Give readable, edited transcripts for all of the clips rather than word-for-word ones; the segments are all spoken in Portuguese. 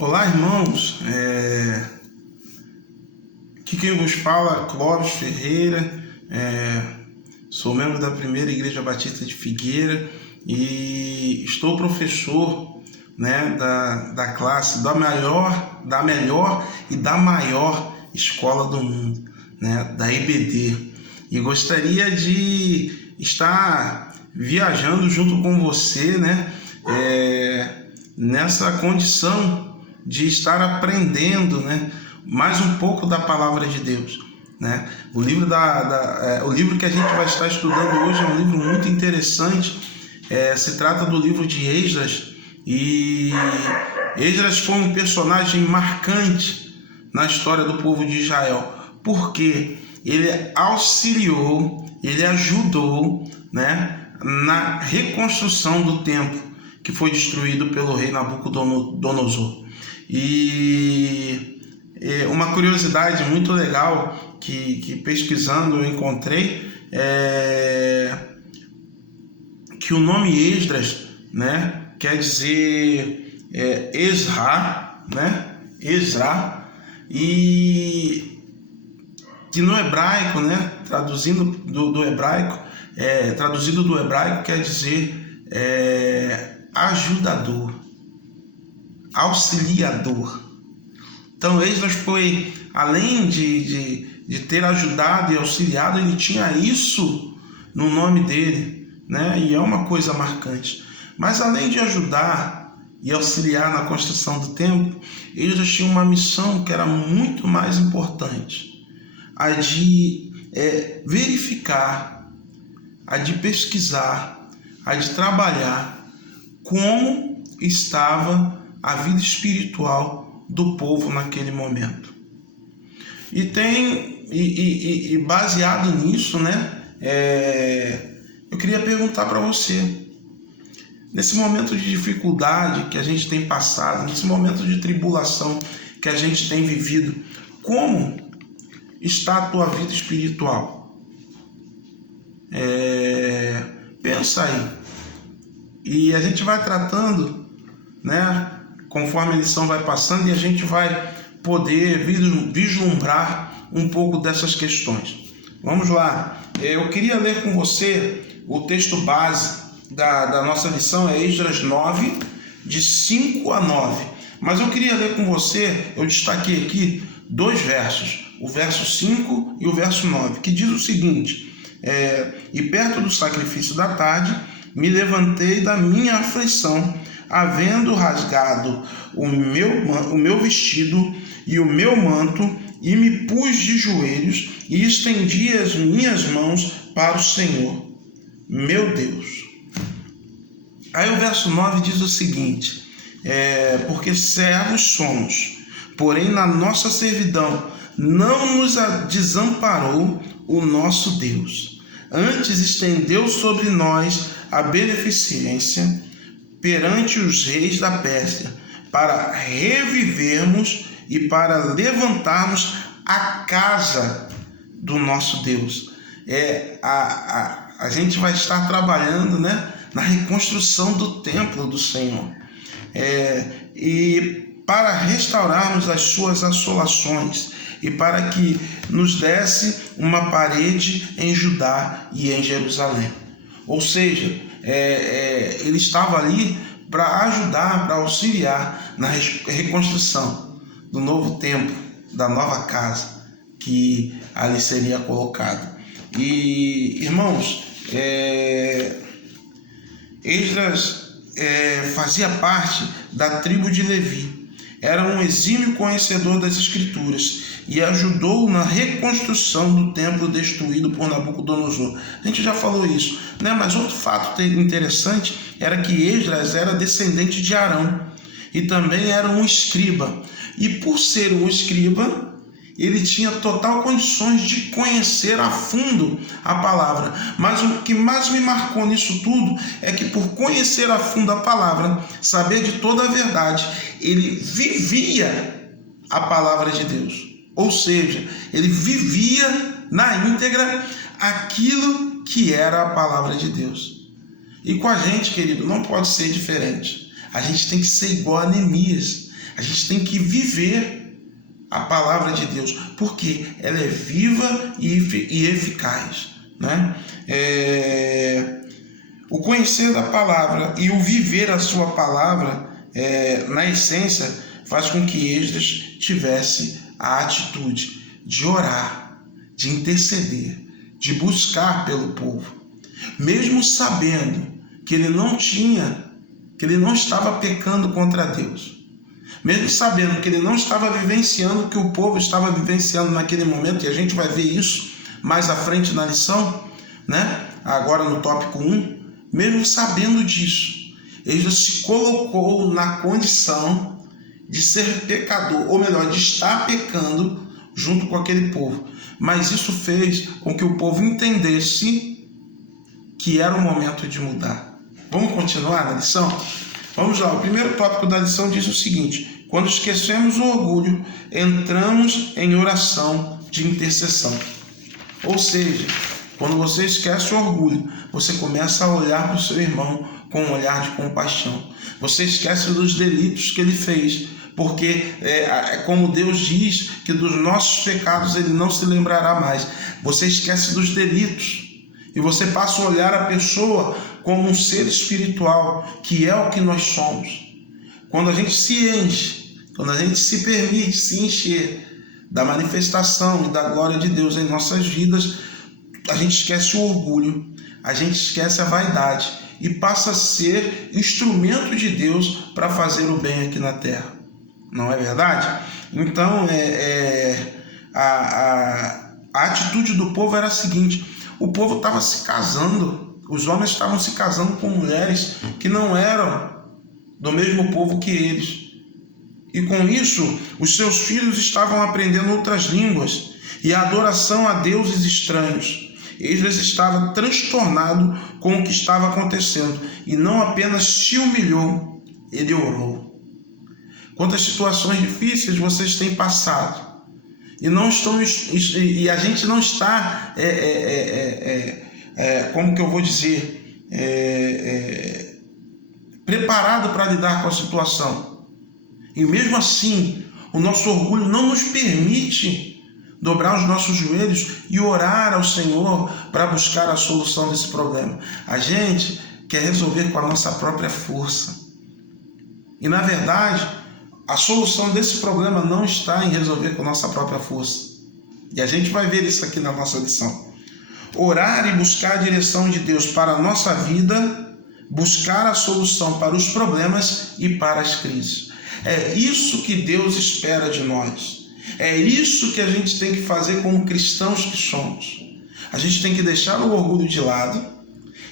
Olá, irmãos. Aqui quem vos fala é Clóvis Ferreira. Sou membro da Primeira Igreja Batista de Figueira e estou professor, né, da classe da melhor e da maior escola do mundo, né, da EBD. E gostaria de estar viajando junto com você, né, nessa condição de estar aprendendo, né, mais um pouco da palavra de Deus, né? O livro que a gente vai estar estudando hoje é um livro muito interessante. Se trata do livro de Esdras, e Esdras foi um personagem marcante na história do povo de Israel, porque ele auxiliou, ele ajudou, né, na reconstrução do templo que foi destruído pelo rei Nabucodonosor. E uma curiosidade muito legal que pesquisando eu encontrei que o nome Esdras, né, quer dizer Ezra, né, Ezra, e que no hebraico, né, traduzido do hebraico quer dizer ajudador, auxiliador. Então Esdras foi, além de ter ajudado e auxiliado, ele tinha isso no nome dele, né? E é uma coisa marcante. Mas além de ajudar e auxiliar na construção do templo, Esdras tinha uma missão que era muito mais importante: a de verificar, a de pesquisar, a de trabalhar como estava a vida espiritual do povo naquele momento. E baseado nisso, né, eu queria perguntar para você, nesse momento de dificuldade que a gente tem passado, nesse momento de tribulação que a gente tem vivido, como está a tua vida espiritual? Pensa aí. E a gente vai tratando, né, conforme a lição vai passando, e a gente vai poder vislumbrar um pouco dessas questões. Vamos lá. Eu queria ler com você o texto base da nossa lição, é Esdras 9, de 5 a 9. Mas eu queria ler com você, eu destaquei aqui dois versos, o verso 5 e o verso 9, que diz o seguinte: e perto do sacrifício da tarde, me levantei da minha aflição, havendo rasgado o meu vestido e o meu manto, e me pus de joelhos e estendi as minhas mãos para o Senhor, meu Deus. Aí o verso 9 diz o seguinte: porque servos somos, porém na nossa servidão não nos desamparou o nosso Deus, antes estendeu sobre nós a beneficência perante os reis da Pérsia, para revivermos e para levantarmos a casa do nosso Deus. A gente vai estar trabalhando, né, na reconstrução do templo do Senhor, e para restaurarmos as suas assolações, e para que nos desse uma parede em Judá e em Jerusalém. Ou seja, ele estava ali para ajudar, para auxiliar na reconstrução do novo templo, da nova casa que ali seria colocada. E, irmãos, Esdras fazia parte da tribo de Levi, era um exímio conhecedor das Escrituras e ajudou na reconstrução do templo destruído por Nabucodonosor. A gente já falou isso, né? Mas outro fato interessante era que Esdras era descendente de Arão e também era um escriba. E por ser um escriba, ele tinha total condições de conhecer a fundo a palavra. Mas o que mais me marcou nisso tudo é que, por conhecer a fundo a palavra, saber de toda a verdade, ele vivia a palavra de Deus. Ou seja, ele vivia na íntegra aquilo que era a palavra de Deus. E com a gente, querido, não pode ser diferente. A gente tem que ser igual a Neemias. A gente tem que viver a palavra de Deus, porque ela é viva e eficaz, né? O conhecer da palavra e o viver a sua palavra, na essência, faz com que Esdras tivesse a atitude de orar, de interceder, de buscar pelo povo, mesmo sabendo que ele não estava pecando contra Deus, mesmo sabendo que ele não estava vivenciando o que o povo estava vivenciando naquele momento, e a gente vai ver isso mais à frente na lição, né? Agora no tópico 1, mesmo sabendo disso, ele se colocou na condição de ser pecador, ou melhor, de estar pecando junto com aquele povo. Mas isso fez com que o povo entendesse que era o momento de mudar. Vamos continuar na lição? Vamos lá, o primeiro tópico da lição diz o seguinte: quando esquecemos o orgulho, entramos em oração de intercessão. Ou seja, quando você esquece o orgulho, você começa a olhar para o seu irmão com um olhar de compaixão. Você esquece dos delitos que ele fez, porque como Deus diz que dos nossos pecados ele não se lembrará mais. Você esquece dos delitos e você passa a olhar a pessoa como um ser espiritual, que é o que nós somos. Quando a gente se enche, quando a gente se permite se encher da manifestação e da glória de Deus em nossas vidas, a gente esquece o orgulho, a gente esquece a vaidade e passa a ser instrumento de Deus para fazer o bem aqui na terra. Não é verdade? Então, a atitude do povo era a seguinte: o povo estava se casando, os homens estavam se casando com mulheres que não eram do mesmo povo que eles. E com isso, os seus filhos estavam aprendendo outras línguas e a adoração a deuses estranhos. Esdras estava transtornado com o que estava acontecendo e não apenas se humilhou, ele orou. Quantas situações difíceis vocês têm passado e a gente não está, como que eu vou dizer, preparado para lidar com a situação. E mesmo assim, o nosso orgulho não nos permite dobrar os nossos joelhos e orar ao Senhor para buscar a solução desse problema. A gente quer resolver com a nossa própria força. E na verdade, a solução desse problema não está em resolver com a nossa própria força. E a gente vai ver isso aqui na nossa lição. Orar e buscar a direção de Deus para a nossa vida, buscar a solução para os problemas e para as crises. É isso que Deus espera de nós. É isso que a gente tem que fazer como cristãos que somos. A gente tem que deixar o orgulho de lado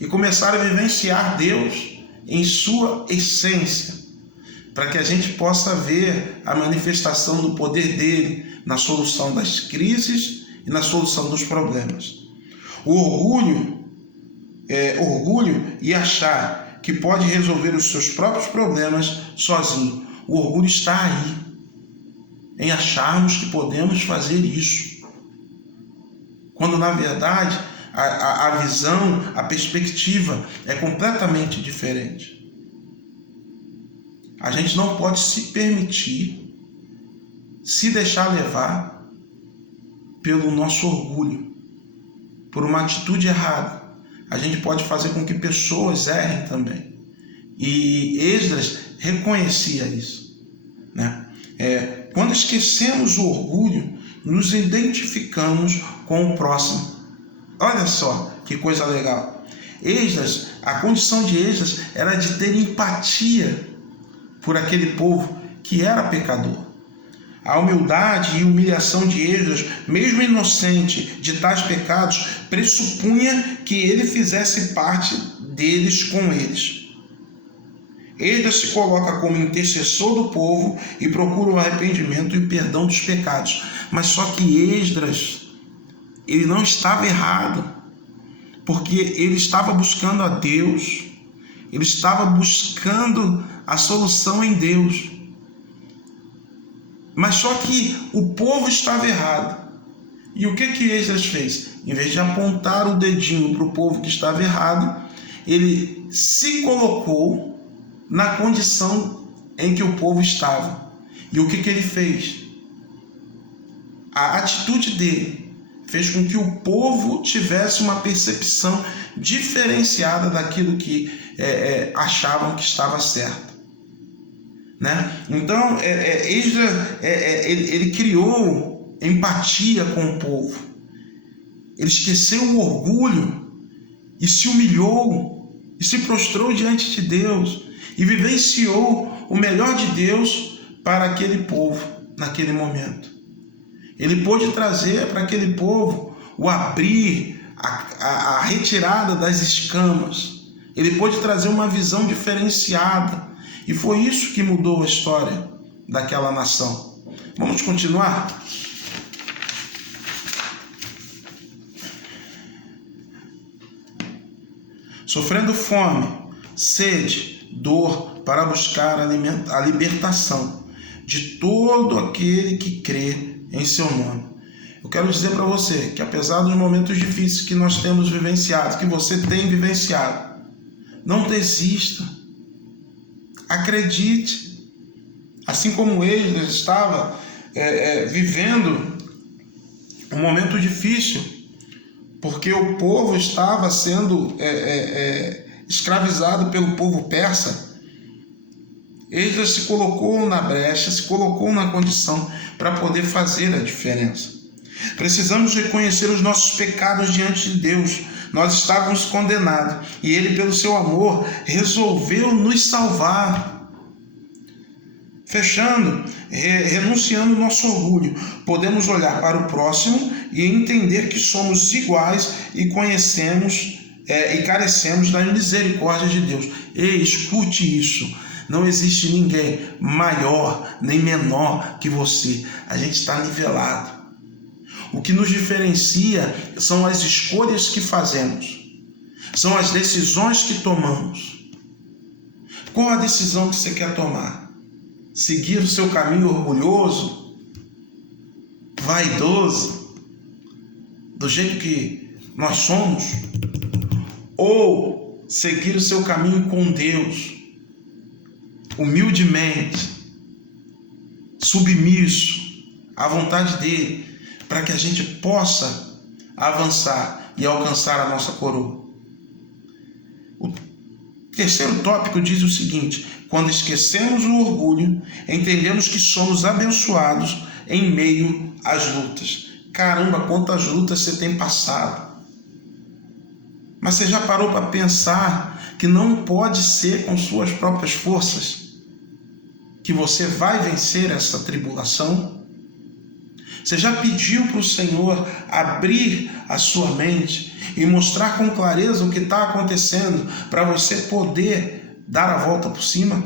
e começar a vivenciar Deus em sua essência, para que a gente possa ver a manifestação do poder dele na solução das crises e na solução dos problemas. O orgulho e achar que pode resolver os seus próprios problemas sozinho. O orgulho está aí, em acharmos que podemos fazer isso, quando na verdade a visão, a perspectiva é completamente diferente. A gente não pode se permitir se deixar levar pelo nosso orgulho, por uma atitude errada. A gente pode fazer com que pessoas errem também. E Esdras reconhecia isso, né? Quando esquecemos o orgulho, nos identificamos com o próximo. Olha só que coisa legal. Esdras, a condição de Esdras era de ter empatia por aquele povo que era pecador. A humildade e humilhação de Esdras, mesmo inocente de tais pecados, pressupunha que ele fizesse parte deles com eles. Esdras se coloca como intercessor do povo e procura o arrependimento e o perdão dos pecados. Mas só que Esdras, ele não estava errado, porque ele estava buscando a Deus, ele estava buscando a solução em Deus. Mas só que o povo estava errado. E o que Esdras fez? Em vez de apontar o dedinho para o povo que estava errado, ele se colocou na condição em que o povo estava. E o que ele fez? A atitude dele fez com que o povo tivesse uma percepção diferenciada daquilo que achavam que estava certo. Né? Então, Esdras ele criou empatia com o povo. Ele esqueceu o orgulho e se humilhou e se prostrou diante de Deus e vivenciou o melhor de Deus para aquele povo naquele momento. Ele pôde trazer para aquele povo o abrir, a retirada das escamas. Ele pôde trazer uma visão diferenciada. E foi isso que mudou a história daquela nação. Vamos continuar? Sofrendo fome, sede, dor, para buscar a libertação de todo aquele que crê em seu nome. Eu quero dizer para você que apesar dos momentos difíceis que nós temos vivenciado, que você tem vivenciado, não desista. Acredite. Assim como Esdras estava vivendo um momento difícil, porque o povo estava sendo escravizado pelo povo persa, Esdras se colocou na brecha, se colocou na condição para poder fazer a diferença. Precisamos reconhecer os nossos pecados diante de Deus. Nós estávamos condenados e Ele, pelo seu amor, resolveu nos salvar. Fechando, renunciando o nosso orgulho, podemos olhar para o próximo e entender que somos iguais e conhecemos e carecemos da misericórdia de Deus. Ei, escute isso. Não existe ninguém maior nem menor que você. A gente está nivelado. O que nos diferencia são as escolhas que fazemos. São as decisões que tomamos. Qual a decisão que você quer tomar? Seguir o seu caminho orgulhoso, vaidoso, do jeito que nós somos? Ou seguir o seu caminho com Deus, humildemente, submisso à vontade dele, para que a gente possa avançar e alcançar a nossa coroa? O terceiro tópico diz o seguinte: quando esquecemos o orgulho, entendemos que somos abençoados em meio às lutas. Caramba, quantas lutas você tem passado! Mas você já parou para pensar que não pode ser com suas próprias forças que você vai vencer essa tribulação? Você já pediu para o Senhor abrir a sua mente e mostrar com clareza o que está acontecendo para você poder dar a volta por cima?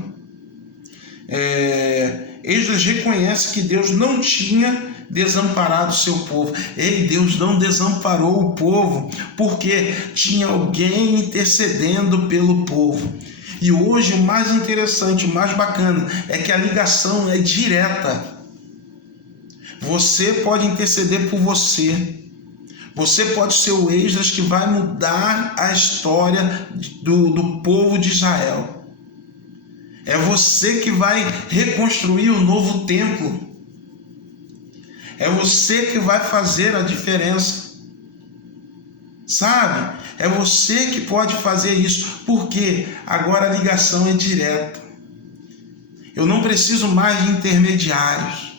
Esdras reconhece que Deus não tinha desamparado o seu povo. Ei, Deus não desamparou o povo, porque tinha alguém intercedendo pelo povo. E hoje o mais interessante, o mais bacana, é que a ligação é direta. Você pode interceder por você. Você pode ser o Esdras que vai mudar a história do povo de Israel. É você que vai reconstruir o novo templo. É você que vai fazer a diferença. Sabe? É você que pode fazer isso. Porque agora a ligação é direta. Eu não preciso mais de intermediários.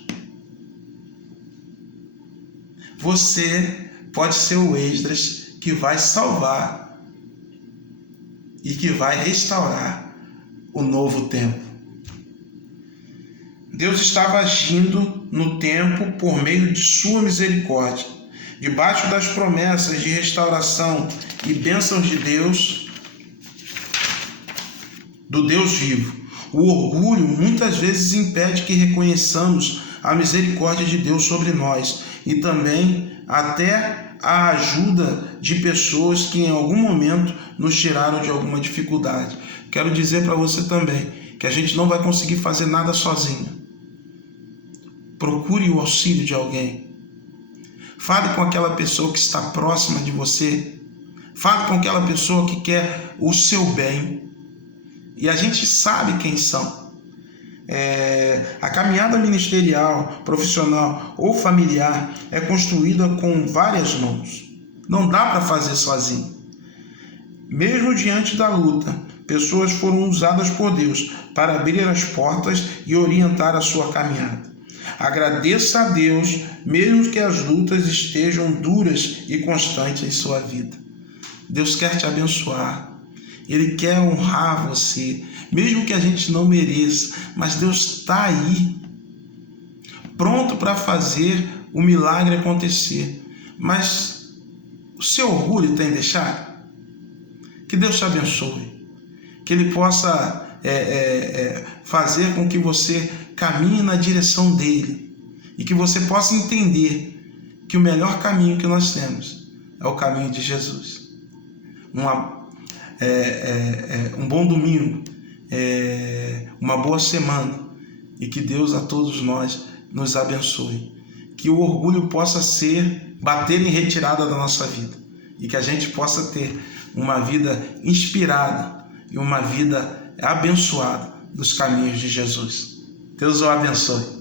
Você pode ser o Esdras que vai salvar e que vai restaurar o novo tempo. Deus estava agindo no tempo por meio de sua misericórdia. Debaixo das promessas de restauração e bênçãos de Deus, do Deus vivo. O orgulho muitas vezes impede que reconheçamos a misericórdia de Deus sobre nós e também até a ajuda de pessoas que em algum momento nos tiraram de alguma dificuldade. Quero dizer para você também que a gente não vai conseguir fazer nada sozinho. Procure o auxílio de alguém. Fale com aquela pessoa que está próxima de você. Fale com aquela pessoa que quer o seu bem. E a gente sabe quem são. A caminhada ministerial, profissional ou familiar é construída com várias mãos. Não dá para fazer sozinho. Mesmo diante da luta, pessoas foram usadas por Deus para abrir as portas e orientar a sua caminhada. Agradeça a Deus, mesmo que as lutas estejam duras e constantes em sua vida. Deus quer te abençoar. Ele quer honrar você, mesmo que a gente não mereça, mas Deus está aí, pronto para fazer o milagre acontecer. Mas o seu orgulho tem deixado? Que Deus te abençoe, que Ele possa fazer com que você caminhe na direção dEle e que você possa entender que o melhor caminho que nós temos é o caminho de Jesus. Um bom domingo, uma boa semana, e que Deus a todos nós nos abençoe. Que o orgulho possa bater em retirada da nossa vida e que a gente possa ter uma vida inspirada e uma vida abençoada dos caminhos de Jesus. Deus o abençoe.